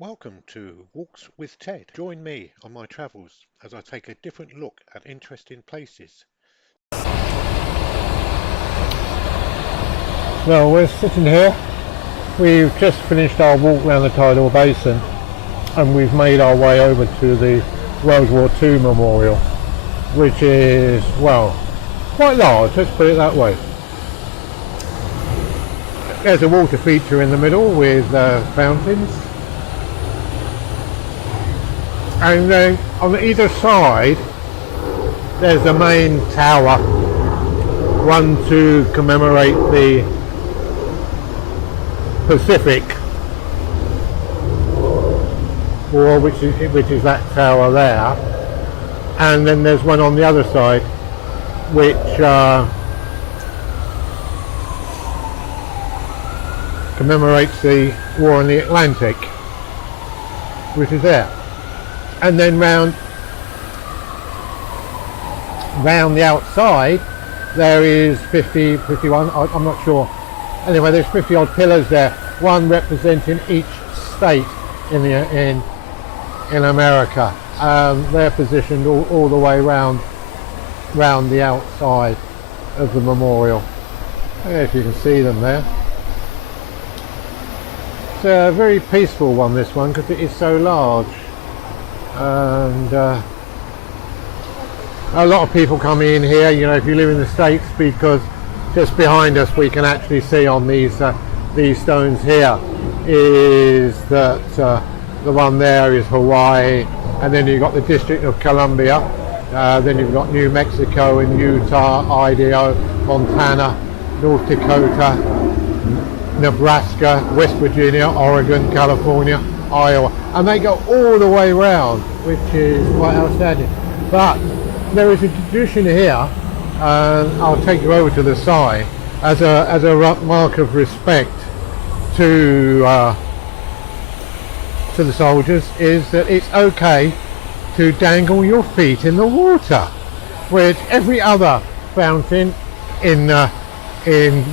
Welcome to Walks with Ted. Join me on my travels as I take a different look at interesting places. Well, we're sitting here. We've just finished our walk around the tidal basin and we've made our way over to the World War II memorial, which is, well, quite large, let's put it that way. There's a water feature in the middle with fountains. And then on either side there's the main tower, one to commemorate the Pacific War, which is that tower there, and then there's one on the other side which commemorates the war in the Atlantic, which is there. And then round the outside there is 51, I'm not sure, anyway there's 50 odd pillars there, one representing each state in America. They're positioned all the way round the outside of the memorial. I don't know if you can see them there. It's a very peaceful one, this one, because it is so large. And a lot of people come in here, you know, if you live in the States, because just behind us we can actually see on these stones here is that the one there is Hawaii, and then you've got the District of Columbia, then you've got New Mexico and Utah, Idaho, Montana, North Dakota, Nebraska, West Virginia, Oregon, California, Iowa, and they go all the way round, which is quite outstanding. But there is a tradition here, and I'll take you over to the side, as a mark of respect to the soldiers, is that it's okay to dangle your feet in the water, which every other fountain in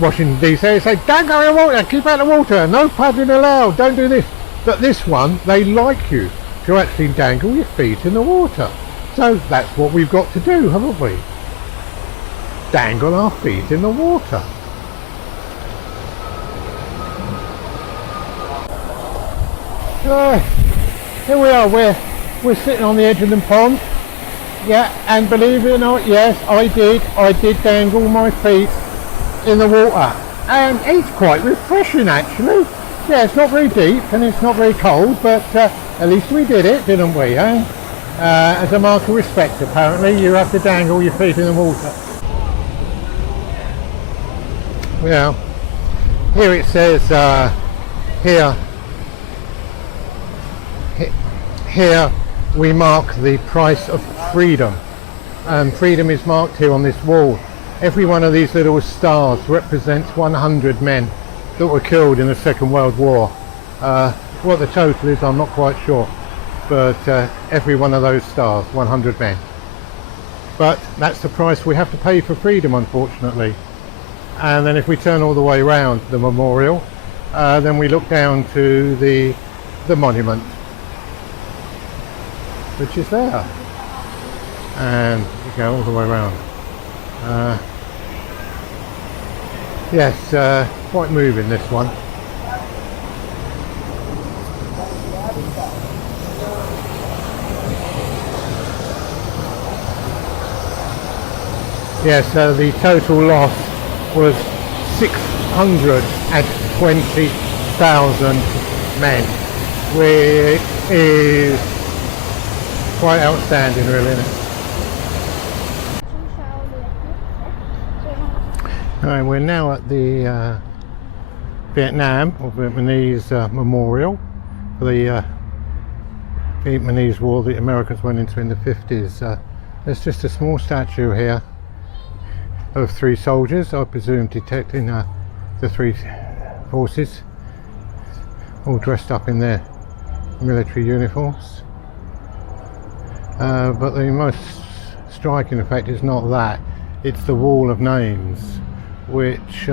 Washington DC, they say don't go in the water, keep out of the water, no paddling allowed, don't do this. But this one, they like you to actually dangle your feet in the water. So that's what we've got to do, haven't we? Dangle our feet in the water. Here we are, we're sitting on the edge of the pond. Yeah, and believe it or not, yes, I did dangle my feet in the water. And it's quite refreshing, actually. Yeah, it's not very deep and it's not very cold, but at least we did it, didn't we, eh? As a mark of respect, apparently, you have to dangle your feet in the water. Well, here it says, here we mark the price of freedom. And freedom is marked here on this wall. Every one of these little stars represents 100 men that were killed in the Second World War. What the total is, I'm not quite sure, but every one of those stars, 100 men. But that's the price we have to pay for freedom, unfortunately. And then if we turn all the way around the memorial, then we look down to the monument, which is there, and we go all the way around. Yes, quite moving, this one. Yes, the total loss was 620,000 men, which is quite outstanding, really, isn't it? Alright, we're now at the Vietnam or Vietnamese memorial for the Vietnamese war the Americans went into in the 50s. There's just a small statue here of 3 soldiers, I presume detecting the 3 forces, all dressed up in their military uniforms. But the most striking effect is not that, it's the wall of names, which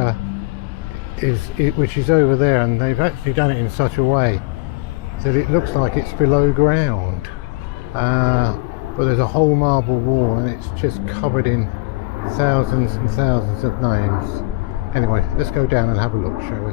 is over there, and they've actually done it in such a way that it looks like it's below ground. But there's a whole marble wall and it's just covered in thousands and thousands of names. Anyway, let's go down and have a look, shall we?